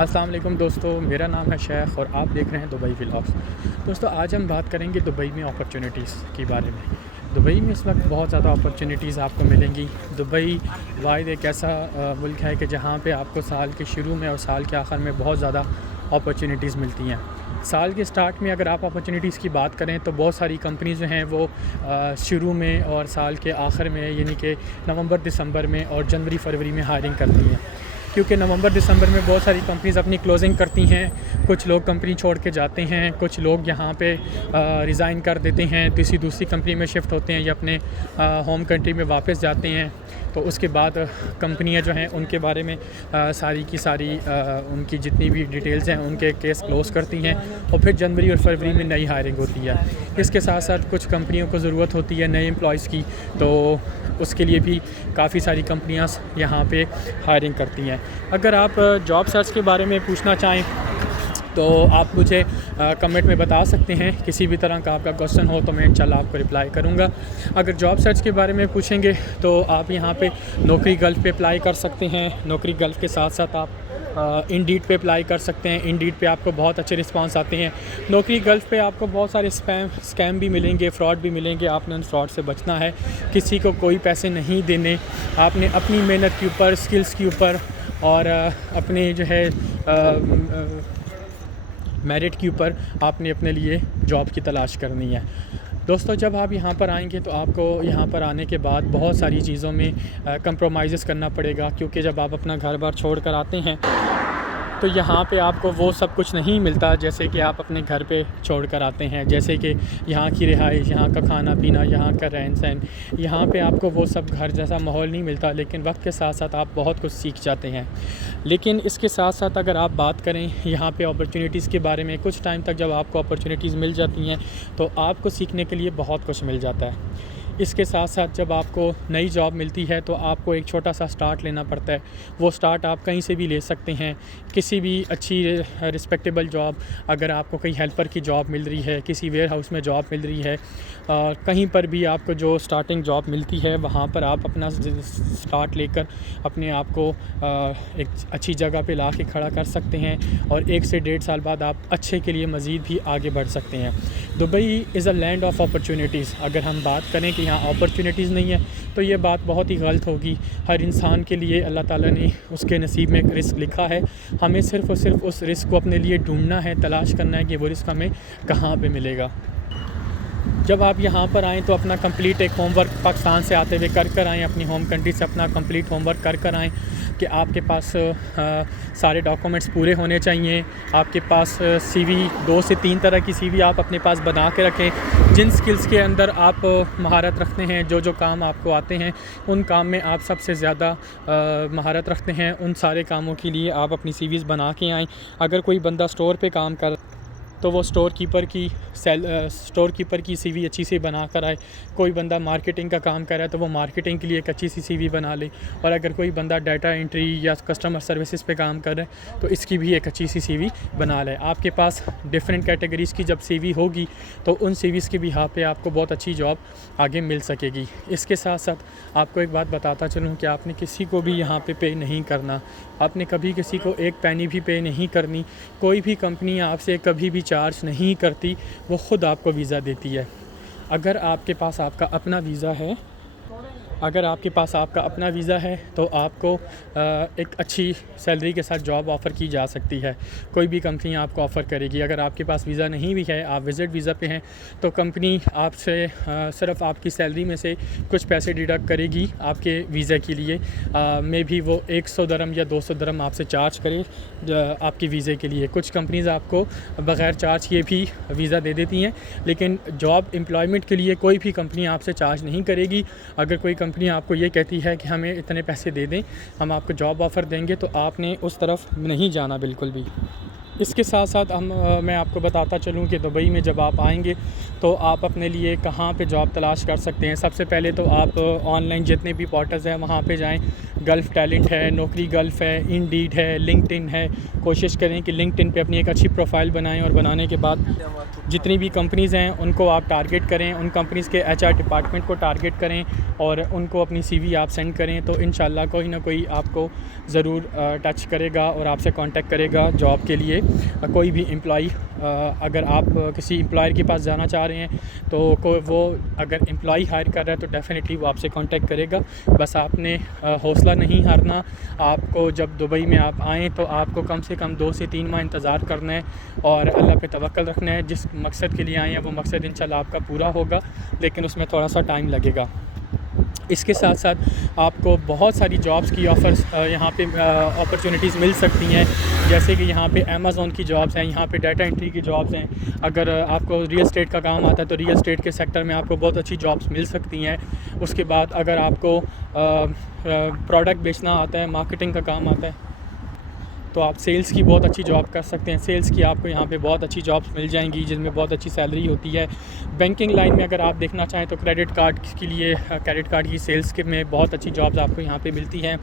अस्सलाम वालेकुम दोस्तों, मेरा नाम है शेख और आप देख रहे हैं दुबई व्लॉग्स। दोस्तों, आज हम बात करेंगे दुबई में अपॉर्चुनिटीज़ के बारे में। दुबई में इस वक्त बहुत ज़्यादा अपॉर्चुनिटीज़ आपको मिलेंगी। दुबई वाहिद एक ऐसा मुल्क है कि जहाँ पे आपको साल के शुरू में और साल के आखिर में बहुत ज़्यादा अपॉर्चुनिटीज़ मिलती हैं। साल के स्टार्ट में अगर आप अपॉर्चुनिटीज़ की बात करें तो बहुत सारी कंपनीज़ जो हैं वो शुरू में और साल के आखिर में यानी कि नवंबर दिसंबर में और जनवरी फरवरी में हायरिंग करती हैं, क्योंकि नवंबर दिसंबर में बहुत सारी कंपनीज़ अपनी क्लोजिंग करती हैं। कुछ लोग कंपनी छोड़ के जाते हैं, कुछ लोग यहाँ पे रिज़ाइन कर देते हैं, दूसरी कंपनी में शिफ्ट होते हैं या अपने होम कंट्री में वापस जाते हैं। तो उसके बाद कंपनियाँ जो हैं उनके बारे में सारी की सारी उनकी जितनी भी डिटेल्स हैं उनके केस क्लोज़ करती हैं और फिर जनवरी और फरवरी में नई हायरिंग होती है। इसके साथ साथ कुछ कंपनियों को ज़रूरत होती है नए एम्प्लॉयज़ की, तो उसके लिए भी काफ़ी सारी कंपनियाँ यहाँ पे हायरिंग करती हैं। अगर आप जॉब सर्च के बारे में पूछना चाहें तो आप मुझे कमेंट में बता सकते हैं। किसी भी तरह का आपका क्वेश्चन हो तो मैं इंशाल्लाह आपको रिप्लाई करूँगा। अगर जॉब सर्च के बारे में पूछेंगे तो आप यहाँ पे नौकरी गल्फ पे अप्लाई कर सकते हैं। नौकरी गल्फ के साथ साथ आप इंडीड पे अप्लाई कर सकते हैं। इंडीड पे आपको बहुत अच्छे रिस्पांस आते हैं। नौकरी गल्फ पे आपको बहुत सारे स्कैम भी मिलेंगे, फ्रॉड भी मिलेंगे। आपने उन फ्रॉड से बचना है। किसी को कोई पैसे नहीं देने। आपने अपनी मेहनत के ऊपर, स्किल्स के ऊपर और अपने जो है मेरिट के ऊपर आपने अपने लिए जॉब की तलाश करनी है। दोस्तों, जब आप यहाँ पर आएंगे तो आपको यहाँ पर आने के बाद बहुत सारी चीज़ों में कंप्रोमाइज़ करना पड़ेगा, क्योंकि जब आप अपना घर बार छोड़ कर आते हैं तो यहाँ पे आपको वो सब कुछ नहीं मिलता जैसे कि आप अपने घर पे छोड़ कर आते हैं। जैसे कि यहाँ की रिहाइश, यहाँ का खाना पीना, यहाँ का रहन सहन, यहाँ पे आपको वो सब घर जैसा माहौल नहीं मिलता। लेकिन वक्त के साथ साथ आप बहुत कुछ सीख जाते हैं। लेकिन इसके साथ साथ अगर आप बात करें यहाँ पे अपॉर्चुनिटीज़ के बारे में, कुछ टाइम तक जब आपको अपॉर्चुनिटीज़ मिल जाती हैं तो आपको सीखने के लिए बहुत कुछ मिल जाता है। इसके साथ साथ जब आपको नई जॉब मिलती है तो आपको एक छोटा सा स्टार्ट लेना पड़ता है। वो स्टार्ट आप कहीं से भी ले सकते हैं, किसी भी अच्छी रिस्पेक्टेबल जॉब। अगर आपको कहीं हेल्पर की जॉब मिल रही है, किसी वेयर हाउस में जॉब मिल रही है, कहीं पर भी आपको जो स्टार्टिंग जॉब मिलती है वहाँ पर आप अपना स्टार्ट लेकर अपने आप को एक अच्छी जगह पे ला के खड़ा कर सकते हैं और 1 से 1.5 साल बाद आप अच्छे के लिए मज़ीद भी आगे बढ़ सकते हैं। Dubai is a land of opportunities. अगर हम बात करें कि यहाँ अपॉर्चुनिटीज़ नहीं है तो ये बात बहुत ही गलत होगी। हर इंसान के लिए अल्लाह ताला ने उसके नसीब में एक रिस्क लिखा है। हमें सिर्फ़ और सिर्फ उस रिस्क को अपने लिए ढूंढना है, तलाश करना है कि वो रिस्क हमें कहाँ पे मिलेगा। जब आप यहाँ पर आएँ तो अपना कंप्लीट एक होमवर्क पाकिस्तान से आते हुए कर आएँ, अपनी होम कंट्री से अपना कंप्लीट होमवर्क कर आएँ कि आपके पास सारे डॉक्यूमेंट्स पूरे होने चाहिए। आपके पास सीवी 2 से 3 तरह की सीवी आप अपने पास बना के रखें। जिन स्किल्स के अंदर आप महारत रखते हैं, जो जो काम आपको आते हैं, उन काम में आप सबसे ज़्यादा महारत रखते हैं, उन सारे कामों के लिए आप अपनी सीवीज़ बना के आएँ। अगर कोई बंदा स्टोर पे काम कर तो वो स्टोर कीपर की सीवी अच्छी सी बना कर आए। कोई बंदा मार्केटिंग का काम कर रहा है तो वो मार्केटिंग के लिए एक अच्छी सी सीवी बना ले। और अगर कोई बंदा डाटा एंट्री या कस्टमर सर्विसेज पे काम कर रहा है तो इसकी भी एक अच्छी सी सीवी बना ले। आपके पास डिफरेंट कैटेगरीज़ की जब सीवी होगी तो उन सीवीज़ के बिहाफ़ पे आपको बहुत अच्छी जॉब आगे मिल सकेगी। इसके साथ साथ आपको एक बात बताता चलूँ कि आपने किसी को भी यहाँ पे नहीं करना। आपने कभी किसी को एक पैनी भी पे नहीं करनी। कोई भी कंपनी आपसे कभी भी चार्ज नहीं करती, वो ख़ुद आपको वीज़ा देती है। अगर आपके पास आपका अपना वीज़ा है तो आपको एक अच्छी सैलरी के साथ जॉब ऑफ़र की जा सकती है। कोई भी कंपनी आपको ऑफ़र करेगी। अगर आपके पास वीज़ा नहीं भी है, आप विज़िट वीज़ा पे हैं, तो कंपनी आपसे सिर्फ आपकी सैलरी में से कुछ पैसे डिडक्ट करेगी आपके वीज़ा के लिए। मे भी वो 100 दरम या 200 दरम आपसे चार्ज करे आपके वीज़े के लिए। कुछ कंपनीज़ आपको बग़ैर चार्ज किए भी वीज़ा दे देती हैं, लेकिन जॉब एम्प्लॉयमेंट के लिए कोई भी कंपनी आपसे चार्ज नहीं करेगी। अगर कोई कंपनी आपको ये कहती है कि हमें इतने पैसे दे दें, हम आपको जॉब ऑफ़र देंगे, तो आपने उस तरफ नहीं जाना बिल्कुल भी। इसके साथ साथ मैं आपको बताता चलूँ कि दुबई में जब आप आएंगे तो आप अपने लिए कहाँ पे जॉब तलाश कर सकते हैं। सबसे पहले तो आप ऑनलाइन जितने भी पोर्टल्स हैं वहाँ पे जाएं। गल्फ़ टैलेंट है, नौकरी गल्फ़ है, इंडीड है, लिंक्डइन है। कोशिश करें कि लिंक्डइन पे अपनी एक अच्छी प्रोफाइल बनाएं और बनाने के बाद जितनी भी कंपनीज़ हैं उनको आप टारगेट करें, उन कंपनीज़ के एचआर डिपार्टमेंट को टारगेट करें और उनको अपनी सीवी आप सेंड करें। तो इंशाल्लाह कोई ना कोई आपको ज़रूर टच करेगा और आपसे कांटेक्ट करेगा जॉब के लिए। कोई भी एम्प्लॉई, अगर आप किसी एम्प्लॉयर के पास जाना चाह रहे हैं तो वो अगर एम्प्लॉई हायर कर रहा है तो डेफ़िनेटली वो आपसे कांटेक्ट करेगा। बस आपने हौसला नहीं हारना। आपको जब दुबई में आप आएँ तो आपको कम से कम 2 से 3 माह इंतज़ार करना है और अल्लाह पे तवक्कल रखना है। जिस मकसद के लिए आए हैं वो मकसद इंशाल्लाह आपका पूरा होगा, लेकिन उसमें थोड़ा सा टाइम लगेगा। इसके साथ साथ आपको बहुत सारी जॉब्स की ऑफ़र्स यहाँ पे अपॉर्चुनिटीज़ मिल सकती हैं। जैसे कि यहाँ पे अमेज़ॉन की जॉब्स हैं, यहाँ पे डाटा एंट्री की जॉब्स हैं। अगर आपको रियल एस्टेट का काम आता है तो रियल एस्टेट के सेक्टर में आपको बहुत अच्छी जॉब्स मिल सकती हैं। उसके बाद अगर आपको प्रोडक्ट बेचना आता है, मार्केटिंग का काम आता है तो आप सेल्स की बहुत अच्छी जॉब कर सकते हैं। सेल्स की आपको यहाँ पे बहुत अच्छी जॉब्स मिल जाएंगी जिनमें बहुत अच्छी सैलरी होती है। बैंकिंग लाइन में अगर आप देखना चाहें तो क्रेडिट कार्ड के लिए क्रेडिट कार्ड की सेल्स के में बहुत अच्छी जॉब्स आपको यहाँ पे मिलती हैं।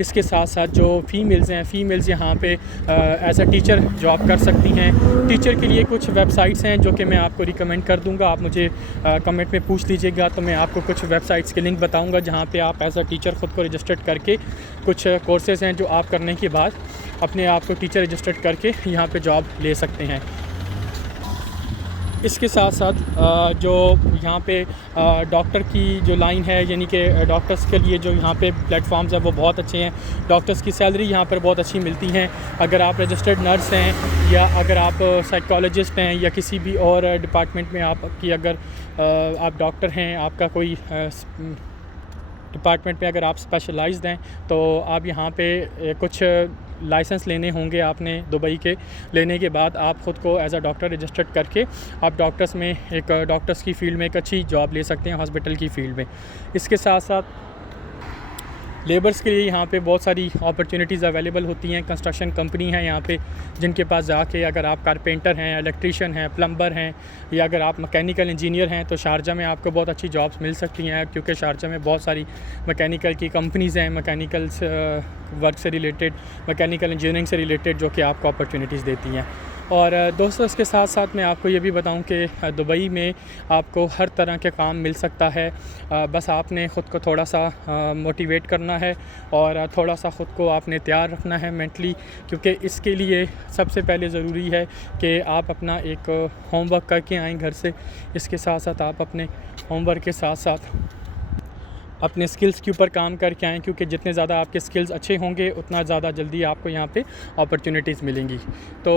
इसके साथ साथ जो फ़ीमेल्स हैं, फ़ीमेल्स यहाँ पे एज अ टीचर जॉब कर सकती हैं। टीचर के लिए कुछ वेबसाइट्स हैं जो कि मैं आपको रिकमेंड कर दूँगा। आप मुझे कमेंट में पूछ लीजिएगा तो मैं आपको कुछ वेबसाइट्स के लिंक बताऊँगा जहाँ पर आप एज अ टीचर ख़ुद को रजिस्टर्ड करके कुछ कोर्सेज़ हैं जो आप करने के बाद अपने आप को टीचर रजिस्टर्ड करके यहाँ पे जॉब ले सकते हैं। इसके साथ साथ जो यहाँ पे डॉक्टर की जो लाइन है, यानी कि डॉक्टर्स के लिए जो यहाँ पे प्लेटफॉर्म्स हैं वो बहुत अच्छे हैं। डॉक्टर्स की सैलरी यहाँ पर बहुत अच्छी मिलती हैं। अगर आप रजिस्टर्ड नर्स हैं या अगर आप साइकोलॉजिस्ट हैं या किसी भी और डिपार्टमेंट में आपकी अगर आप डॉक्टर हैं, आपका कोई डिपार्टमेंट में अगर आप स्पेशलाइज्ड हैं तो आप यहाँ पे कुछ लाइसेंस लेने होंगे आपने दुबई के। लेने के बाद आप ख़ुद को एज अ डॉक्टर रजिस्टर्ड करके आप डॉक्टर्स में एक डॉक्टर्स की फ़ील्ड में एक अच्छी जॉब ले सकते हैं, हॉस्पिटल की फ़ील्ड में। इसके साथ साथ लेबर्स के लिए यहाँ पे बहुत सारी अपॉर्चुनिटीज़ अवेलेबल होती हैं। कंस्ट्रक्शन कंपनी है यहाँ पे जिनके पास जाके अगर आप कारपेंटर हैं, इलेक्ट्रीशियन हैं, प्लम्बर हैं या अगर आप मैकेनिकल इंजीनियर हैं तो शारजा में आपको बहुत अच्छी जॉब्स मिल सकती हैं, क्योंकि शारजा में बहुत सारी मैकेनिकल की कंपनीज़ हैं, मैकेनिकल वर्क से रिलेटेड, मैकेनिकल इंजीनियरिंग से रिलेटेड, जो कि आपको अपॉर्चुनिटीज़ देती हैं। और दोस्तों इसके साथ साथ मैं आपको ये भी बताऊं कि दुबई में आपको हर तरह के काम मिल सकता है। बस आपने ख़ुद को थोड़ा सा मोटिवेट करना है और थोड़ा सा ख़ुद को आपने तैयार रखना है मेंटली, क्योंकि इसके लिए सबसे पहले ज़रूरी है कि आप अपना एक होमवर्क करके आएँ घर से। इसके साथ साथ आप अपने होमवर्क के साथ साथ अपने स्किल्स के ऊपर काम करके आएँ, क्योंकि जितने ज़्यादा आपके स्किल्स अच्छे होंगे उतना ज़्यादा जल्दी आपको यहाँ पे अपॉर्चुनिटीज़ मिलेंगी। तो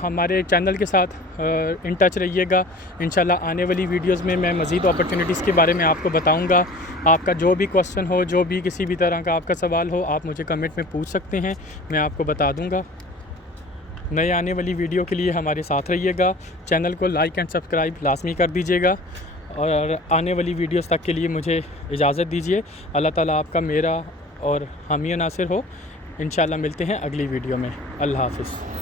हमारे चैनल के साथ इन टच रहिएगा। इंशाल्लाह आने वाली वीडियोस में मैं मज़ीद अपॉर्चुनिटीज़ के बारे में आपको बताऊँगा। आपका जो भी क्वेश्चन हो, जो भी किसी भी तरह का आपका सवाल हो, आप मुझे कमेंट में पूछ सकते हैं, मैं आपको बता दूँगा। नए आने वाली वीडियो के लिए हमारे साथ रहिएगा। चैनल को लाइक एंड सब्सक्राइब लाजमी कर दीजिएगा और आने वाली वीडियोस तक के लिए मुझे इजाज़त दीजिए। अल्लाह ताला आपका, मेरा और हामी नासिर हो। इंशाल्लाह मिलते हैं अगली वीडियो में। अल्लाह हाफ़िज़।